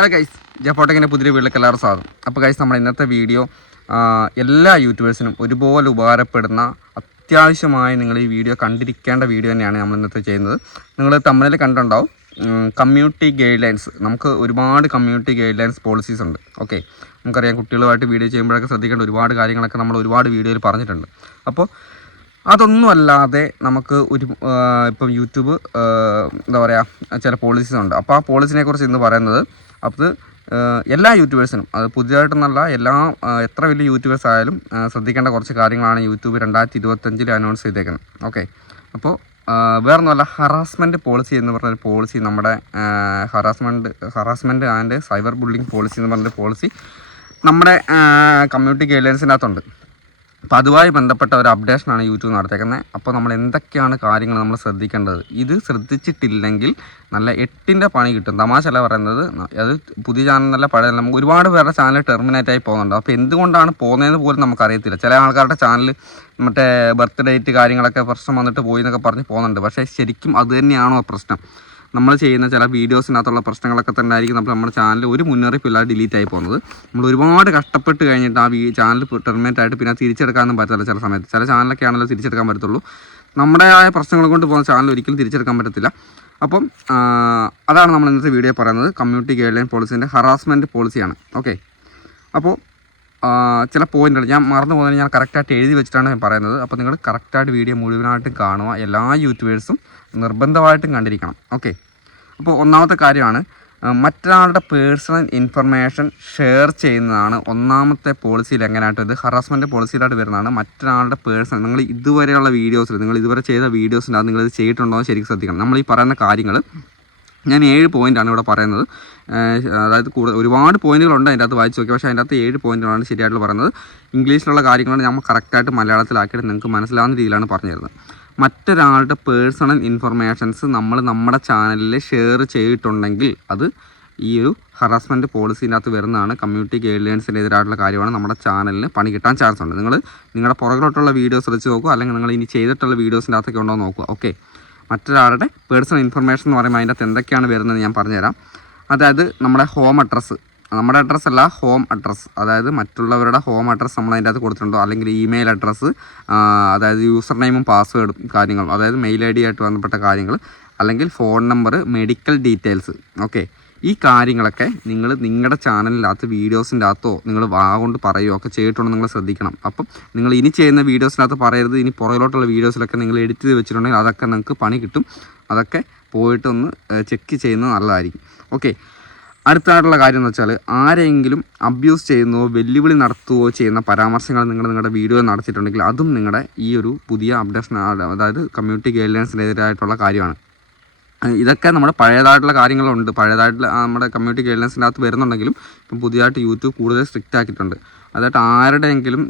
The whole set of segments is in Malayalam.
ഹലോ ഗൈസ്, ജഫോട്ടെക്കിൻ്റെ പുതിയ വീട്ടിലേക്ക് എല്ലാവരും സ്വാഗതം. അപ്പോൾ ഗൈസ്, നമ്മുടെ ഇന്നത്തെ വീഡിയോ എല്ലാ യൂട്യൂബേഴ്സിനും ഒരുപോലെ ഉപകാരപ്പെടുന്ന അത്യാവശ്യമായി നിങ്ങൾ ഈ വീഡിയോ കണ്ടിരിക്കേണ്ട വീഡിയോ തന്നെയാണ് നമ്മൾ ഇന്നത്തെ ചെയ്യുന്നത്. നിങ്ങൾ തമ്മിൽ കണ്ടിട്ടുണ്ടാവും കമ്മ്യൂണിറ്റി ഗൈഡ് ലൈൻസ്. നമുക്ക് ഒരുപാട് കമ്മ്യൂണിറ്റി ഗൈഡ് ലൈൻസ് പോളിസീസ് ഉണ്ട്. ഓക്കെ, നമുക്കറിയാം കുട്ടികളുമായിട്ട് വീഡിയോ ചെയ്യുമ്പോഴൊക്കെ ശ്രദ്ധിക്കേണ്ട ഒരുപാട് കാര്യങ്ങളൊക്കെ നമ്മൾ ഒരുപാട് വീഡിയോയിൽ പറഞ്ഞിട്ടുണ്ട്. അപ്പോൾ അതൊന്നും അല്ലാതെ നമുക്ക് ഇപ്പം യൂട്യൂബ് എന്താ പറയുക ചില പോളിസീസ് ഉണ്ട്. അപ്പോൾ ആ പോളിസിനെ കുറിച്ച് ഇന്ന് പറയുന്നത് അത് എല്ലാ യൂട്യൂബേഴ്സിനും, അത് പുതിയതായിട്ടൊന്നല്ല, എത്ര വലിയ യൂട്യൂബേഴ്സ് ആയാലും ശ്രദ്ധിക്കേണ്ട കുറച്ച് കാര്യങ്ങളാണ് യൂട്യൂബ് 2025 അനൗൺസ് ചെയ്തേക്കുന്നത്. ഓക്കെ, അപ്പോൾ വേറൊന്നുമല്ല, ഹറാസ്മെൻറ്റ് പോളിസി എന്ന് പറഞ്ഞൊരു പോളിസി, നമ്മുടെ harassment and cyber bullying policy എന്ന് പറഞ്ഞൊരു പോളിസി നമ്മുടെ കമ്മ്യൂണിറ്റി ഗൈഡ് ലൈൻസിൻ്റെ അകത്തുണ്ട്. അപ്പോൾ അതുമായി ബന്ധപ്പെട്ട ഒരു അപ്ഡേഷനാണ് യൂട്യൂബ് നടത്തിയേക്കുന്നത്. അപ്പോൾ നമ്മൾ എന്തൊക്കെയാണ് കാര്യങ്ങൾ നമ്മൾ ശ്രദ്ധിക്കേണ്ടത്, ഇത് ശ്രദ്ധിച്ചിട്ടില്ലെങ്കിൽ നല്ല 8ൻ്റെ പണി കിട്ടും. തമാശ അല്ല പറയുന്നത്, അത് പുതിയ ചാനലല്ല പഴയ, നമുക്ക് ഒരുപാട് പേരുടെ ചാനൽ ടെർമിനേറ്റ് ആയി പോകുന്നുണ്ട്. അപ്പോൾ എന്തുകൊണ്ടാണ് പോകുന്നതെന്ന് പോലും നമുക്കറിയത്തില്ല. ചില ആൾക്കാരുടെ ചാനൽ മറ്റേ ബർത്ത് ഡേറ്റ് കാര്യങ്ങളൊക്കെ പ്രശ്നം വന്നിട്ട് പോയി എന്നൊക്കെ പറഞ്ഞ് പോകുന്നുണ്ട്. പക്ഷേ ശരിക്കും അത് തന്നെയാണോ പ്രശ്നം? നമ്മൾ ചെയ്യുന്ന ചില വീഡിയോസിനകത്തുള്ള പ്രശ്നങ്ങളൊക്കെ തന്നെ ആയിരിക്കും നമ്മുടെ ചാനൽ ഒരു മുന്നറിയിപ്പില്ലാതെ ഡിലീറ്റ് ആയി പോകുന്നത്. നമ്മൾ ഒരുപാട് കഷ്ടപ്പെട്ട് കഴിഞ്ഞിട്ട് ആ ചാനൽ ടെർമിനേറ്റ് ആയിട്ട് പിന്നെ തിരിച്ചെടുക്കാനൊന്നും പറ്റില്ല. ചില സമയത്ത് ചില ചാനലൊക്കെ ആണല്ലോ തിരിച്ചെടുക്കാൻ പറ്റത്തുള്ളൂ. നമ്മുടെ പ്രശ്നങ്ങൾ കൊണ്ട് പോകുന്ന ചാനൽ ഒരിക്കലും തിരിച്ചെടുക്കാൻ പറ്റത്തില്ല. അപ്പം അതാണ് നമ്മൾ ഇന്നത്തെ വീഡിയോ പറയുന്നത്. കമ്മ്യൂണിറ്റി ഗൈഡ് ലൈൻ പോളിസിൻ്റെ ഹറാസ്മെൻറ്റ് പോളിസിയാണ്. ഓക്കെ, അപ്പോൾ ചില പോയിൻ്റുകൾ ഞാൻ മറന്നു പോകുന്നത് ഞാൻ കറക്റ്റായിട്ട് എഴുതി വെച്ചിട്ടാണ് ഞാൻ പറയുന്നത്. അപ്പോൾ നിങ്ങൾ കറക്റ്റായിട്ട് വീഡിയോ മുഴുവനായിട്ടും കാണുക. എല്ലാ യൂട്യൂബേഴ്സും നിർബന്ധമായിട്ടും കണ്ടിരിക്കണം. ഓക്കെ, അപ്പോൾ ഒന്നാമത്തെ കാര്യമാണ് മറ്റൊരാളുടെ പേഴ്സണൽ ഇൻഫർമേഷൻ ഷെയർ ചെയ്യുന്നതാണ് ഒന്നാമത്തെ പോളിസിയിൽ. എങ്ങനെയായിട്ട് ഇത് ഹറാസ്മെൻറ്റ് പോളിസിയിലായിട്ട് വരുന്നതാണ്. മറ്റൊരാളുടെ പേഴ്സണൽ, നിങ്ങൾ ഇതുവരെയുള്ള വീഡിയോസിൽ, നിങ്ങൾ ഇതുവരെ ചെയ്ത വീഡിയോസിൻ്റെ നിങ്ങളിത് ചെയ്തിട്ടുണ്ടോ എന്ന് ശരിക്കും ശ്രദ്ധിക്കണം. നമ്മൾ ഈ പറയുന്ന കാര്യങ്ങൾ ഞാൻ 7 പോയിൻ്റാണ് ഇവിടെ പറയുന്നത്. അതായത് ഒരുപാട് പോയിന്റുകളുണ്ട് അതിൻ്റെ അകത്ത് വായിച്ച് നോക്കി. പക്ഷേ അതിൻ്റെ അകത്ത് 7 പോയിന്റുകളാണ് ശരിയായിട്ട് പറയുന്നത്. ഇംഗ്ലീഷിലുള്ള കാര്യങ്ങളാണ് നമ്മൾ കറക്റ്റായിട്ട് മലയാളത്തിലാക്കിയിട്ട് നിങ്ങൾക്ക് മനസ്സിലാവുന്ന രീതിയിലാണ് പറഞ്ഞു തരുന്നത്. മറ്റൊരാളുടെ പേഴ്സണൽ ഇൻഫർമേഷൻസ് നമ്മുടെ ചാനലിൽ ഷെയർ ചെയ്തിട്ടുണ്ടെങ്കിൽ അത് ഈ ഒരു ഹറാസ്മെൻറ്റ് പോളിസീൻ്റെ അകത്ത് വരുന്നതാണ്. കമ്മ്യൂണിറ്റി ഗൈഡ് ലൈൻസിൻ്റെ എതിരായിട്ടുള്ള കാര്യമാണ്. നമ്മുടെ ചാനലിന് പണി കിട്ടാൻ ചാൻസ് ഉണ്ട്. നിങ്ങളുടെ പുറകിലോട്ടുള്ള വീഡിയോസ് വെച്ച് നോക്കുക, അല്ലെങ്കിൽ നിങ്ങൾ ഇനി ചെയ്തിട്ടുള്ള വീഡിയോസിൻ്റെ അകത്തൊക്കെ ഉണ്ടോ നോക്കുക. ഓക്കെ, മറ്റൊരാളുടെ പേഴ്സണൽ ഇൻഫർമേഷൻ എന്ന് പറയുമ്പോൾ അതിൻ്റെ അകത്ത് എന്തൊക്കെയാണ് വരുന്നത് ഞാൻ പറഞ്ഞുതരാം. അതായത് നമ്മുടെ ഹോം അഡ്രസ്സ്, നമ്മുടെ അഡ്രസ്സ് അല്ല, ഹോം അഡ്രസ്സ്, അതായത് മറ്റുള്ളവരുടെ ഹോം അഡ്രസ്സ് നമ്മൾ അതിൻ്റെ അകത്ത് കൊടുത്തിട്ടുണ്ടോ, അല്ലെങ്കിൽ ഇമെയിൽ അഡ്രസ്സ്, അതായത് യൂസർ നെയിമും പാസ്വേഡും കാര്യങ്ങളും, അതായത് മെയിൽ ഐ ഡി ആയിട്ട് ബന്ധപ്പെട്ട കാര്യങ്ങൾ, അല്ലെങ്കിൽ phone number, medical details. Okay, ഈ കാര്യങ്ങളൊക്കെ നിങ്ങൾ നിങ്ങളുടെ ചാനലിനകത്ത് വീഡിയോസിൻ്റെ അകത്തോ നിങ്ങൾ കൊണ്ട് പറയുകയോ ഒക്കെ ചെയ്തിട്ടുണ്ടോ നിങ്ങൾ ശ്രദ്ധിക്കണം. അപ്പം നിങ്ങൾ ഇനി ചെയ്യുന്ന വീഡിയോസിനകത്ത് പറയരുത്. ഇനി പുറകിലോട്ടുള്ള വീഡിയോസിലൊക്കെ നിങ്ങൾ എഡിറ്റ് ചെയ്ത് വെച്ചിട്ടുണ്ടെങ്കിൽ അതൊക്കെ നിങ്ങൾക്ക് പണി കിട്ടും. അതൊക്കെ പോയിട്ടൊന്ന് ചെക്ക് ചെയ്യുന്നത് നല്ലതായിരിക്കും. ഓക്കെ, അടുത്തതായിട്ടുള്ള കാര്യം എന്ന് വെച്ചാൽ ആരെങ്കിലും അബ്യൂസ് ചെയ്യുന്നതോ വെല്ലുവിളി നടത്തുകയോ ചെയ്യുന്ന പരാമർശങ്ങൾ നിങ്ങളുടെ വീഡിയോ നടത്തിയിട്ടുണ്ടെങ്കിൽ അതും നിങ്ങളുടെ ഈ ഒരു പുതിയ അപ്ഡേഷൻ, അതായത് കമ്മ്യൂണിറ്റി ഗൈഡ് ലൈൻസിനെതിരായിട്ടുള്ള കാര്യമാണ്. ഇതൊക്കെ നമ്മുടെ പഴയതായിട്ടുള്ള കാര്യങ്ങളുണ്ട്, പഴയതായിട്ടുള്ള നമ്മുടെ കമ്മ്യൂണിറ്റി ഗൈഡ് ലൈൻസിൻ്റെ അകത്ത് വരുന്നുണ്ടെങ്കിലും ഇപ്പം പുതിയതായിട്ട് യൂട്യൂബ് കൂടുതൽ സ്ട്രിക്റ്റ് ആക്കിയിട്ടുണ്ട്. അതായിട്ട് ആരുടെയെങ്കിലും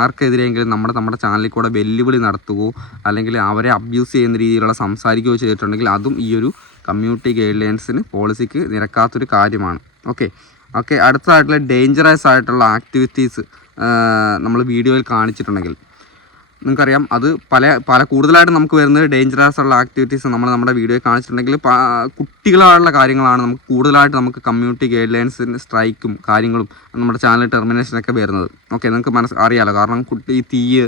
ആർക്കെതിരെയെങ്കിലും നമ്മുടെ ചാനലിൽ കൂടെ വെല്ലുവിളി നടത്തുകയോ അല്ലെങ്കിൽ അവരെ അബ്യൂസ് ചെയ്യുന്ന രീതിയിലുള്ള സംസാരിക്കുകയോ ചെയ്തിട്ടുണ്ടെങ്കിൽ അതും ഈ ഒരു കമ്മ്യൂണിറ്റി ഗൈഡ് ലൈൻസിന് പോളിസിക്ക് നിരക്കാത്തൊരു കാര്യമാണ്. ഓക്കെ, അടുത്തതായിട്ടുള്ള ഡേഞ്ചറസ് ആയിട്ടുള്ള ആക്ടിവിറ്റീസ് നമ്മൾ വീഡിയോയിൽ കാണിച്ചിട്ടുണ്ടെങ്കിൽ നിങ്ങൾക്കറിയാം, അത് പല കൂടുതലായിട്ട് നമുക്ക് വരുന്നത് ഡേഞ്ചറസ് ഉള്ള ആക്ടിവിറ്റീസ് നമ്മുടെ വീഡിയോയിൽ കാണിച്ചിട്ടുണ്ടെങ്കിൽ കുട്ടികളായുള്ള കാര്യങ്ങളാണ് നമുക്ക് കമ്മ്യൂണിറ്റി ഗൈഡ് ലൈൻസിന് സ്ട്രൈക്കും കാര്യങ്ങളും നമ്മുടെ ചാനൽ ടെർമിനേഷനൊക്കെ വരുന്നത്. ഓക്കെ, നിങ്ങൾക്ക് അറിയാമല്ലോ. കാരണം ഈ തീയ്,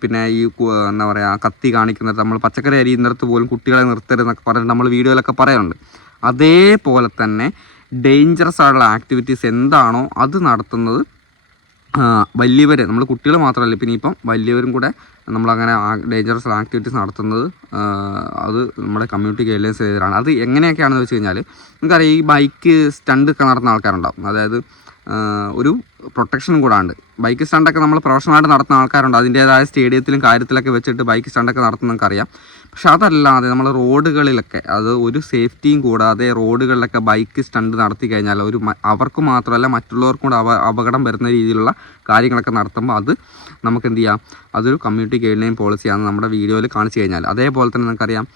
പിന്നെ ഈ എന്താ പറയുക കത്തി കാണിക്കുന്നത്, നമ്മൾ പച്ചക്കറി അരിയുന്നിടത്ത് പോലും കുട്ടികളെ നിർത്തരുതെന്നൊക്കെ പറഞ്ഞിട്ട് നമ്മൾ വീഡിയോയിലൊക്കെ പറയാറുണ്ട്. അതേപോലെ തന്നെ ഡേഞ്ചറസ് ആയിട്ടുള്ള ആക്ടിവിറ്റീസ് എന്താണോ അത് നടത്തുന്നത് വലിയവർ, നമ്മൾ കുട്ടികൾ മാത്രമല്ല, പിന്നെ ഇപ്പം വലിയവരും കൂടെ നമ്മളങ്ങനെ ഡേഞ്ചറസ് ആക്ടിവിറ്റീസ് നടത്തുന്നത് അത് നമ്മുടെ കമ്മ്യൂണിറ്റി ഗൈഡ് ലൈൻസിനെതിരാണ്. അത് എങ്ങനെയൊക്കെയാണെന്ന് വെച്ച് കഴിഞ്ഞാൽ നമുക്കറിയാം, ഈ ബൈക്ക് സ്റ്റണ്ട് ഒക്കെ നടത്തുന്ന ആൾക്കാരുണ്ടാവും. അതായത് ഒരു പ്രൊട്ടക്ഷനും കൂടാണ്ട് ബൈക്ക് സ്റ്റണ്ടൊക്കെ നമ്മൾ പ്രൊഫഷണലായിട്ട് നടത്തുന്ന ആൾക്കാരുണ്ട്. അതിൻ്റേതായ സ്റ്റേഡിയത്തിലും കാര്യത്തിലൊക്കെ വെച്ചിട്ട് ബൈക്ക് സ്റ്റണ്ടൊക്കെ നടത്തുന്ന നമുക്കറിയാം. പക്ഷെ അതല്ലാതെ നമ്മൾ റോഡുകളിലൊക്കെ, അത് ഒരു സേഫ്റ്റിയും കൂടാതെ റോഡുകളിലൊക്കെ ബൈക്ക് സ്റ്റണ്ട് നടത്തി കഴിഞ്ഞാൽ അവർക്ക് മാത്രമല്ല മറ്റുള്ളവർക്കും കൂടെ അപകടം വരുന്ന രീതിയിലുള്ള കാര്യങ്ങളൊക്കെ നടത്തുമ്പോൾ അത് നമുക്ക് എന്ത് ചെയ്യാം, അതൊരു കമ്മ്യൂണിറ്റി ഗൈഡ് ലൈൻ പോളിസിയാണ് നമ്മുടെ വീഡിയോയിൽ കാണിച്ചു കഴിഞ്ഞാൽ. അതേപോലെ തന്നെ നമുക്കറിയാം,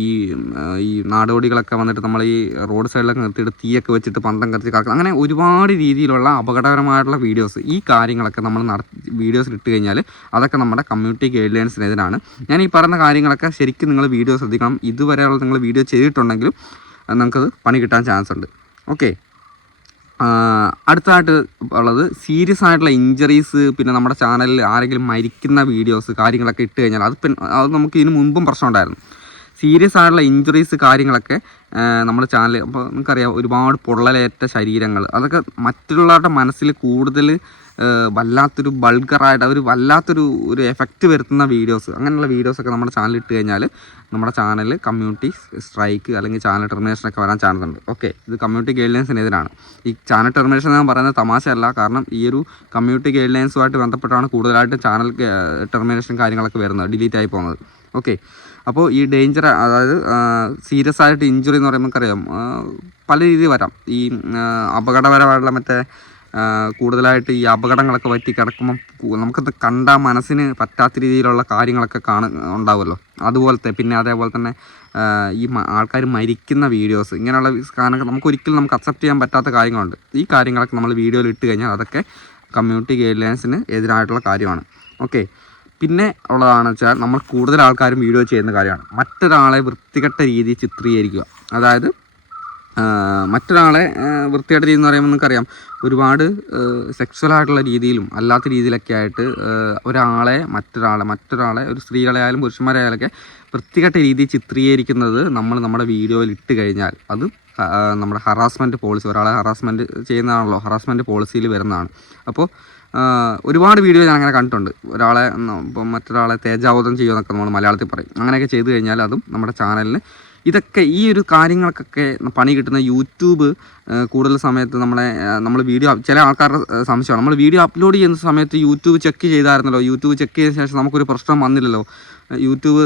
ഈ നാടോടികളൊക്കെ വന്നിട്ട് നമ്മൾ ഈ റോഡ് സൈഡിലൊക്കെ നിർത്തിയിട്ട് തീയൊക്കെ വെച്ചിട്ട് പന്തം കത്തിച്ച് കറക്കുക, അങ്ങനെ ഒരുപാട് രീതിയിലുള്ള അപകടകരമായിട്ടുള്ള വീഡിയോസ്, ഈ കാര്യങ്ങളൊക്കെ നമ്മൾ വീഡിയോസിൽ ഇട്ട് കഴിഞ്ഞാൽ അതൊക്കെ നമ്മുടെ കമ്മ്യൂണിറ്റി ഗൈഡ് ലൈൻസിനെതിരാണ്. ഞാൻ ഈ പറയുന്ന കാര്യങ്ങളൊക്കെ ശരിക്കും നിങ്ങൾ വീഡിയോ ശ്രദ്ധിക്കണം. ഇതുവരെയുള്ള നിങ്ങൾ വീഡിയോ ചെയ്തിട്ടുണ്ടെങ്കിലും നിങ്ങൾക്കത് പണി കിട്ടാൻ ചാൻസ് ഉണ്ട്. ഓക്കെ. അടുത്തതായിട്ട് ഉള്ളത് സീരിയസ് ആയിട്ടുള്ള ഇഞ്ചറീസ്, പിന്നെ നമ്മുടെ ചാനലിൽ ആരെങ്കിലും മരിക്കുന്ന വീഡിയോസ് കാര്യങ്ങളൊക്കെ ഇട്ട് കഴിഞ്ഞാൽ അത് നമുക്ക് ഇതിന് മുൻപും പ്രശ്നം ഉണ്ടായിരുന്നു. സീരിയസ് ആയിട്ടുള്ള ഇഞ്ചുറീസ് കാര്യങ്ങളൊക്കെ നമ്മുടെ ചാനൽ, അപ്പോൾ നമുക്കറിയാം ഒരുപാട് പൊള്ളലേറ്റ ശരീരങ്ങൾ, അതൊക്കെ മറ്റുള്ളവരുടെ മനസ്സിൽ കൂടുതൽ വല്ലാത്തൊരു ബൾഗറായിട്ട് വല്ലാത്തൊരു എഫക്റ്റ് വരുത്തുന്ന വീഡിയോസ്, അങ്ങനെയുള്ള വീഡിയോസൊക്കെ നമ്മുടെ ചാനലിൽ ഇട്ട് കഴിഞ്ഞാൽ നമ്മുടെ ചാനൽ കമ്മ്യൂണിറ്റി സ്ട്രൈക്ക് അല്ലെങ്കിൽ ചാനൽ ടെർമിനേഷനൊക്കെ വരാൻ ചാൻസ് ഉണ്ട്. ഓക്കെ, ഇത് കമ്മ്യൂണിറ്റി ഗൈഡ് ലൈൻസിനെതിരാണ്. ഈ ചാനൽ ടെർമിനേഷൻ എന്ന് പറയുന്നത് തമാശയല്ല. കാരണം ഈ ഒരു കമ്മ്യൂണിറ്റി ഗൈഡ് ലൈൻസുമായിട്ട് ബന്ധപ്പെട്ടാണ് കൂടുതലായിട്ട് ചാനൽ ടെർമിനേഷൻ കാര്യങ്ങളൊക്കെ വരുന്നത്, ഡിലീറ്റ് ആയി പോകുന്നത്. ഓക്കെ, അപ്പോൾ ഈ ഡേഞ്ചർ, അതായത് സീരിയസ് ആയിട്ട് ഇഞ്ചുറി എന്ന് പറയുമ്പോൾ നമുക്കറിയാം പല രീതിയിൽ വരാം. ഈ അപകടപരമായിട്ടുള്ള കൂടുതലായിട്ട് ഈ അപകടങ്ങളൊക്കെ പറ്റി കിടക്കുമ്പം നമുക്കത് കണ്ടാൽ മനസ്സിന് പറ്റാത്ത രീതിയിലുള്ള കാര്യങ്ങളൊക്കെ ഉണ്ടാവുമല്ലോ, അതുപോലത്തെ. പിന്നെ അതേപോലെ തന്നെ ഈ ആൾക്കാർ മരിക്കുന്ന വീഡിയോസ്, ഇങ്ങനെയുള്ള സാധനങ്ങൾ നമുക്ക് അക്സെപ്റ്റ് ചെയ്യാൻ പറ്റാത്ത കാര്യങ്ങളുണ്ട്. ഈ കാര്യങ്ങളൊക്കെ നമ്മൾ വീഡിയോയിൽ ഇട്ട് കഴിഞ്ഞാൽ അതൊക്കെ കമ്മ്യൂണിറ്റി ഗൈഡ് ലൈൻസിന് എതിരായിട്ടുള്ള കാര്യമാണ്. ഓക്കെ, പിന്നെ ഉള്ളതാണെന്ന് വെച്ചാൽ നമ്മൾ കൂടുതൽ ആൾക്കാരും വീഡിയോ ചെയ്യുന്ന കാര്യമാണ് മറ്റൊരാളെ വൃത്തികെട്ട രീതിയിൽ ചിത്രീകരിക്കുക. അതായത് മറ്റൊരാളെ വൃത്തികെട്ട രീതി എന്ന് പറയുമ്പോൾ നിങ്ങൾക്കറിയാം ഒരുപാട് സെക്സ്വലായിട്ടുള്ള രീതിയിലും അല്ലാത്ത രീതിയിലൊക്കെ ആയിട്ട് മറ്റൊരാളെ ഒരു സ്ത്രീകളെയായാലും പുരുഷന്മാരായാലൊക്കെ വൃത്തികെട്ട രീതിയിൽ ചിത്രീകരിക്കുന്നത് നമ്മുടെ വീഡിയോയിൽ ഇട്ട് കഴിഞ്ഞാൽ അത് നമ്മുടെ ഹറാസ്മെൻറ്റ് പോളിസി, ഒരാളെ ഹറാസ്മെൻറ്റ് ചെയ്യുന്നതാണല്ലോ, ഹറാസ്മെൻറ്റ് പോളിസിയിൽ വരുന്നതാണ്. അപ്പോൾ ഒരുപാട് വീഡിയോ ഞാൻ അങ്ങനെ കണ്ടിട്ടുണ്ട്. ഇപ്പം മറ്റൊരാളെ തേജാവധം ചെയ്യുമെന്നൊക്കെ നമ്മൾ മലയാളത്തിൽ പറയും. അങ്ങനെയൊക്കെ ചെയ്തു കഴിഞ്ഞാൽ അതും നമ്മുടെ ചാനലിന് ഇതൊക്കെ ഈ ഒരു കാര്യങ്ങൾക്കൊക്കെ പണി കിട്ടുന്ന യൂട്യൂബ് കൂടുതൽ സമയത്ത് നമ്മൾ വീഡിയോ, ചില ആൾക്കാരുടെ സംശയമാണ്, നമ്മൾ വീഡിയോ അപ്ലോഡ് ചെയ്യുന്ന സമയത്ത് യൂട്യൂബ് ചെക്ക് ചെയ്തായിരുന്നല്ലോ, യൂട്യൂബ് ചെക്ക് ചെയ്ത ശേഷം നമുക്കൊരു പ്രശ്നം വന്നില്ലല്ലോ, യൂട്യൂബ്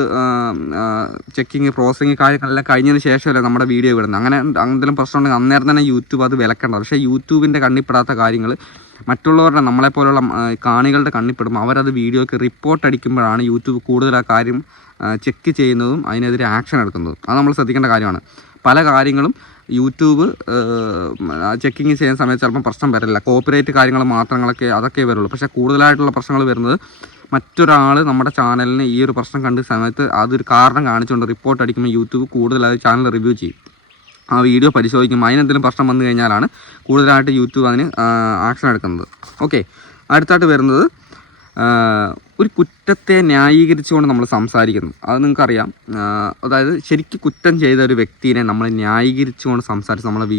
ചെക്കിങ് പ്രോസസിങ് കാര്യങ്ങളെല്ലാം കഴിഞ്ഞതിന് ശേഷമല്ലേ നമ്മുടെ വീഡിയോ വിടുന്നത്. അങ്ങനെ എന്തെങ്കിലും പ്രശ്നം ഉണ്ടെങ്കിൽ അന്നേരം തന്നെ യൂട്യൂബ് അത് വിലക്കേണ്ടത്. പക്ഷേ യൂട്യൂബിൻ്റെ കണ്ണിപ്പെടാത്ത കാര്യങ്ങൾ മറ്റുള്ളവരുടെ, നമ്മളെപ്പോലുള്ള കാണികളുടെ കണ്ണിപ്പെടുമ്പോൾ അവരത് വീഡിയോയ്ക്ക് റിപ്പോർട്ട് അടിക്കുമ്പോഴാണ് യൂട്യൂബ് കൂടുതൽ ആ കാര്യം ചെക്ക് ചെയ്യുന്നതും അതിനെതിരെ ആക്ഷൻ എടുക്കുന്നതും. അത് നമ്മൾ ശ്രദ്ധിക്കേണ്ട കാര്യമാണ്. പല കാര്യങ്ങളും യൂട്യൂബ് ചെക്കിങ് ചെയ്യുന്ന സമയത്ത് ചിലപ്പം പ്രശ്നം വരില്ല, കോപ്പിറൈറ്റ് കാര്യങ്ങൾ മാത്രങ്ങളൊക്കെ അതൊക്കെ വരുള്ളൂ. പക്ഷേ കൂടുതലായിട്ടുള്ള പ്രശ്നങ്ങൾ വരുന്നത് മറ്റൊരാൾ നമ്മുടെ ചാനലിന് ഈ ഒരു പ്രശ്നം കണ്ട സമയത്ത് അതൊരു കാരണം കാണിച്ചുകൊണ്ട് റിപ്പോർട്ട് അടിക്കുമ്പോൾ യൂട്യൂബ് കൂടുതലായി ചാനൽ റിവ്യൂ ചെയ്യും, ആ വീഡിയോ പരിശോധിക്കും. അതിനെന്തെങ്കിലും പ്രശ്നം വന്നു കഴിഞ്ഞാലാണ് കൂടുതലായിട്ട് യൂട്യൂബ് അതിന് ആക്ഷൻ എടുക്കുന്നത്. ഓക്കെ, അടുത്തായിട്ട് വരുന്നത് ഒരു കുറ്റത്തെ ന്യായീകരിച്ചുകൊണ്ട് നമ്മൾ സംസാരിക്കുന്നു. അത് നിങ്ങൾക്കറിയാം. അതായത് ശരിക്കും കുറ്റം ചെയ്ത ഒരു വ്യക്തിയെ നമ്മൾ ന്യായീകരിച്ചുകൊണ്ട് സംസാരിച്ച് നമ്മളൊരു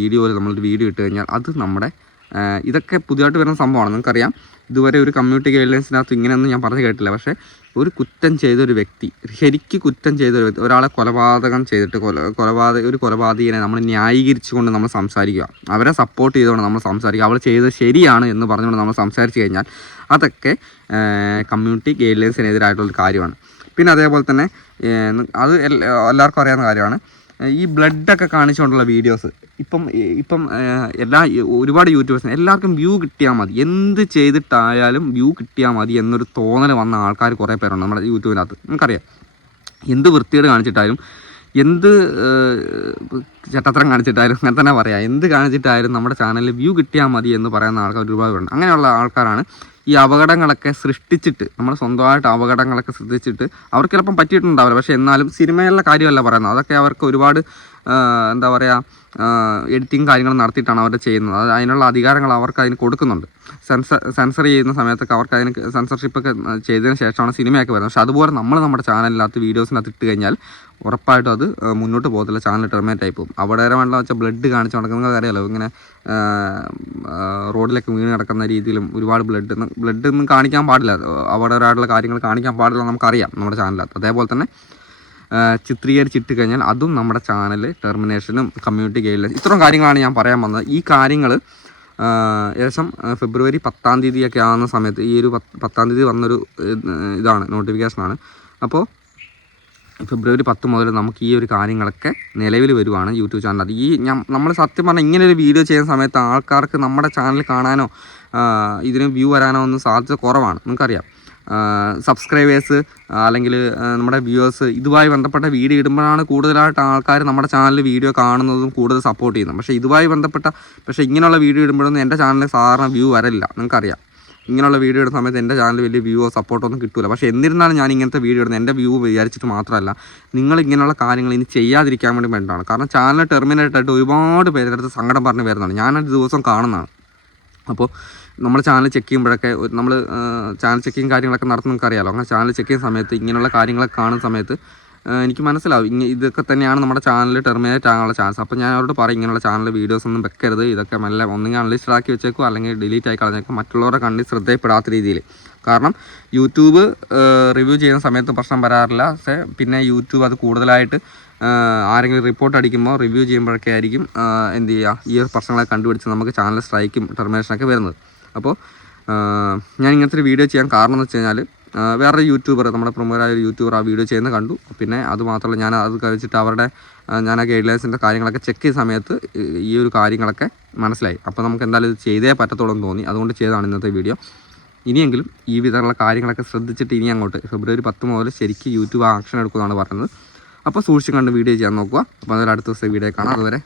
വീഡിയോ ഇട്ട് കഴിഞ്ഞാൽ അത് ഇതൊക്കെ പുതിയതായിട്ട് വരുന്ന സംഭവമാണ്. നിങ്ങൾക്കറിയാം, ഇതുവരെ ഒരു കമ്മ്യൂണിറ്റി ഗൈഡ് ലൈൻസിനകത്ത് ഇങ്ങനെയൊന്നും ഞാൻ പറഞ്ഞു കേട്ടില്ല. പക്ഷേ ഒരു കുറ്റം ചെയ്തൊരു വ്യക്തി, ശരിക്കും കുറ്റം ചെയ്തൊരു വ്യക്തി, ഒരാളെ കൊലപാതകം ചെയ്തിട്ട് ഒരു കൊലപാതകനെ നമ്മൾ ന്യായീകരിച്ചുകൊണ്ട് നമ്മൾ സംസാരിക്കുക, അവരെ സപ്പോർട്ട് ചെയ്തുകൊണ്ട് നമ്മൾ സംസാരിക്കുക, അവൾ ചെയ്തത് ശരിയാണ് എന്ന് പറഞ്ഞുകൊണ്ട് നമ്മൾ സംസാരിച്ച് കഴിഞ്ഞാൽ അതൊക്കെ കമ്മ്യൂണിറ്റി ഗൈഡ് ലൈൻസിനെതിരായിട്ടുള്ളൊരു കാര്യമാണ്. പിന്നെ അതേപോലെ തന്നെ അത് എല്ലാവർക്കും അറിയാവുന്ന കാര്യമാണ്, ഈ ബ്ലഡൊക്കെ കാണിച്ചുകൊണ്ടുള്ള വീഡിയോസ്. ഇപ്പം ഒരുപാട് യൂട്യൂബേഴ്സിന് എല്ലാവർക്കും വ്യൂ കിട്ടിയാൽ മതി, എന്ത് ചെയ്തിട്ടായാലും വ്യൂ കിട്ടിയാൽ മതി എന്നൊരു തോന്നൽ വന്ന ആൾക്കാർ കുറേ പേരുണ്ട് നമ്മുടെ യൂട്യൂബിനകത്ത്. നമുക്കറിയാം, എന്ത് വൃത്തികേട് കാണിച്ചിട്ടായാലും, എന്ത് ചട്ടത്തരം കാണിച്ചിട്ടായാലും, അങ്ങനെ തന്നെ പറയാം, എന്ത് കാണിച്ചിട്ടായാലും നമ്മുടെ ചാനലിൽ വ്യൂ കിട്ടിയാൽ മതി എന്ന് പറയുന്ന ആൾക്കാർ ഒരുപാട് പേരുണ്ട്. അങ്ങനെയുള്ള ആൾക്കാരാണ് ഈ അപകടങ്ങളൊക്കെ സൃഷ്ടിച്ചിട്ട്, നമ്മൾ സ്വന്തമായിട്ട് അപകടങ്ങളൊക്കെ സൃഷ്ടിച്ചിട്ട് അവർക്ക് ചിലപ്പം പറ്റിയിട്ടുണ്ടാവില്ല, പക്ഷേ എന്നാലും സിനിമയിലുള്ള കാര്യമല്ല പറയുന്നത്, അതൊക്കെ അവർക്ക് ഒരുപാട് എന്താ പറയുക, എഡിറ്റിങ് കാര്യങ്ങൾ നടത്തിയിട്ടാണ് അവർ ചെയ്യുന്നത്. അതിനുള്ള അധികാരങ്ങൾ അവർക്ക് അതിന് കൊടുക്കുന്നുണ്ട്. സെൻസർ ചെയ്യുന്ന സമയത്തൊക്കെ അവർക്ക് അതിന് സെൻസർഷിപ്പൊക്കെ ചെയ്തതിന് ശേഷമാണ് സിനിമയൊക്കെ വരുന്നത്. പക്ഷേ അതുപോലെ നമ്മുടെ ചാനലിനകത്ത് വീഡിയോസിനകത്ത് ഇട്ട് കഴിഞ്ഞാൽ ഉറപ്പായിട്ടും അത് മുന്നോട്ട് പോകത്തില്ല, ചാനൽ ടെർമിനേറ്റ് ആയി പോകും. അപകടകരമായിട്ടുള്ള വെച്ചാൽ ബ്ലഡ് കാണിച്ച് നടക്കുന്നത് അറിയാലോ, ഇങ്ങനെ റോഡിലൊക്കെ വീണ് കിടക്കുന്ന രീതിയിലും ഒരുപാട് ബ്ലഡ് ഒന്നും കാണിക്കാൻ പാടില്ല, അപകടകരമായിട്ടുള്ള കാര്യങ്ങൾ കാണിക്കാൻ പാടില്ല, നമുക്കറിയാം നമ്മുടെ ചാനലിനകത്ത്. അതേപോലെ തന്നെ ചിത്രീകരിച്ചിട്ട് കഴിഞ്ഞാൽ അതും നമ്മുടെ ചാനൽ ടെർമിനേഷനും കമ്മ്യൂണിറ്റി ഗൈഡ് ലൈൻസ്, ഇത്രയും കാര്യങ്ങളാണ് ഞാൻ പറയാൻ വന്നത്. ഈ കാര്യങ്ങൾ ഏകദേശം ഫെബ്രുവരി 10-ാം തീയതിയൊക്കെ ആകുന്ന സമയത്ത്, ഈ ഒരു 10-ാം തീയതി വന്നൊരു ഇതാണ്, നോട്ടിഫിക്കേഷനാണ്. അപ്പോൾ ഫെബ്രുവരി 10 മുതൽ നമുക്ക് ഈ ഒരു കാര്യങ്ങളൊക്കെ നിലവിൽ വരുവാണ് യൂട്യൂബ് ചാനൽ. നമ്മൾ സത്യം പറഞ്ഞാൽ ഇങ്ങനെ ഒരു വീഡിയോ ചെയ്യുന്ന സമയത്ത് ആൾക്കാർക്ക് നമ്മുടെ ചാനൽ കാണാനോ ഇതിന് വ്യൂ വരാനോ ഒന്നും സാധ്യത കുറവാണ്. നിങ്ങൾക്കറിയാം, സബ്സ്ക്രൈബേഴ്സ് അല്ലെങ്കിൽ നമ്മുടെ വ്യൂവേഴ്സ് ഇതുമായി ബന്ധപ്പെട്ട വീഡിയോ ഇടുമ്പോഴാണ് കൂടുതലായിട്ട് ആൾക്കാർ നമ്മുടെ ചാനലിൽ വീഡിയോ കാണുന്നതും കൂടുതൽ സപ്പോർട്ട് ചെയ്യുന്നത്. പക്ഷേ ഇതുമായി ബന്ധപ്പെട്ട ഇങ്ങനെയുള്ള വീഡിയോ ഇടുമ്പോഴൊന്നും എൻ്റെ ചാനലിൽ സാധാരണ വ്യൂ വരില്ല, നിങ്ങൾക്കറിയാം. ഇങ്ങനെയുള്ള വീഡിയോ ഇടുന്ന സമയത്ത് എൻ്റെ ചാനൽ വലിയ വ്യൂവോ സപ്പോർട്ടോ ഒന്നും കിട്ടില്ല. പക്ഷേ എന്നിരുന്നാലും ഞാൻ ഇങ്ങനത്തെ വീഡിയോ ഇടുന്നത് എൻ്റെ വ്യൂ വിചാരിച്ചിട്ട് മാത്രമല്ല, നിങ്ങൾ ഇങ്ങനെയുള്ള കാര്യങ്ങൾ ഇനി ചെയ്യാതിരിക്കാൻ വേണ്ടി വേണ്ടതാണ്. കാരണം ചാനൽ ടെർമിനേറ്റ് ആയിട്ട് ഒരുപാട് പേരുടെ അടുത്ത് സങ്കടം പറഞ്ഞ് വരുന്നതാണ്, ഞാനൊരു ദിവസം കാണുന്നതാണ്. അപ്പോൾ നമ്മൾ ചാനൽ ചെക്ക് ചെയ്യുമ്പോഴൊക്കെ നമ്മൾ ചാനൽ ചെക്കിങ് കാര്യങ്ങളൊക്കെ നടത്തുന്ന നിങ്ങൾക്ക് അറിയാമല്ലോ. അങ്ങനെ ചാനൽ ചെക്ക് ചെയ്യുന്ന സമയത്ത് ഇങ്ങനെയുള്ള കാര്യങ്ങളൊക്കെ കാണുന്ന സമയത്ത് എനിക്ക് മനസ്സിലാവും ഇതൊക്കെ തന്നെയാണ് നമ്മുടെ ചാനൽ ടെർമിനേറ്റ് ആകാനുള്ള ചാൻസ്. അപ്പോൾ ഞാൻ അവരോട് പറയും, ഇങ്ങനെയുള്ള ചാനൽ വീഡിയോസ് ഒന്നും വെക്കരുത്, ഇതൊക്കെ മെല്ലെ ഒന്നെങ്കിൽ അൺലിസ്റ്റഡ് ആക്കി വെച്ചേക്കും, അല്ലെങ്കിൽ ഡിലീറ്റ് ആയി കളഞ്ഞേക്കും, മറ്റുള്ളവരുടെ കണ്ണിൽ ശ്രദ്ധയിൽപ്പെടാത്ത രീതിയിൽ. കാരണം യൂട്യൂബ് റിവ്യൂ ചെയ്യുന്ന സമയത്ത് പ്രശ്നം വരാറില്ല. പിന്നെ യൂട്യൂബ് അത് കൂടുതലായിട്ട് ആരെങ്കിലും റിപ്പോർട്ട് അടിക്കുമ്പോൾ റിവ്യൂ ചെയ്യുമ്പോഴൊക്കെ ആയിരിക്കും എന്ത് ചെയ്യുക, ഈ പ്രശ്നങ്ങളെ കണ്ടുപിടിച്ച് നമുക്ക് ചാനൽ സ്ട്രൈക്കും ടെർമിനേഷനൊക്കെ വരുന്നത്. അപ്പോൾ ഞാൻ ഇങ്ങനത്തെ ഒരു വീഡിയോ ചെയ്യാൻ കാരണം എന്ന് വെച്ച് കഴിഞ്ഞാൽ, വേറൊരു യൂട്യൂബർ, നമ്മുടെ പ്രമുഖരായ ഒരു യൂട്യൂബർ ആ വീഡിയോ ചെയ്യുന്നത് കണ്ടു. പിന്നെ അതുമാത്രമല്ല, ഞാൻ അത് കഴിച്ചിട്ട് ഞാൻ ആ ഗൈഡ്ലൈൻസിൻ്റെ കാര്യങ്ങളൊക്കെ ചെക്ക് ചെയ്ത സമയത്ത് ഈ ഒരു കാര്യങ്ങളൊക്കെ മനസ്സിലായി. അപ്പോൾ നമുക്ക് എന്തായാലും ഇത് ചെയ്തേ പറ്റത്തുള്ളൂ എന്ന് തോന്നി, അതുകൊണ്ട് ചെയ്തതാണ് ഇന്നത്തെ വീഡിയോ. ഇനിയെങ്കിലും ഈ വിധമുള്ള കാര്യങ്ങളൊക്കെ ശ്രദ്ധിച്ചിട്ട് ഇനി അങ്ങോട്ട് ഫെബ്രുവരി 10 മുതൽ ശരിക്കും യൂട്യൂബ് ആക്ഷൻ എടുക്കുമെന്നാണ് പറയുന്നത്. അപ്പോൾ സൂക്ഷിച്ച് കണ്ട് വീഡിയോ ചെയ്യാൻ നോക്കുക. അപ്പോൾ അതിൽ അടുത്ത ദിവസം വീഡിയോ കാണാം. അതുവരെ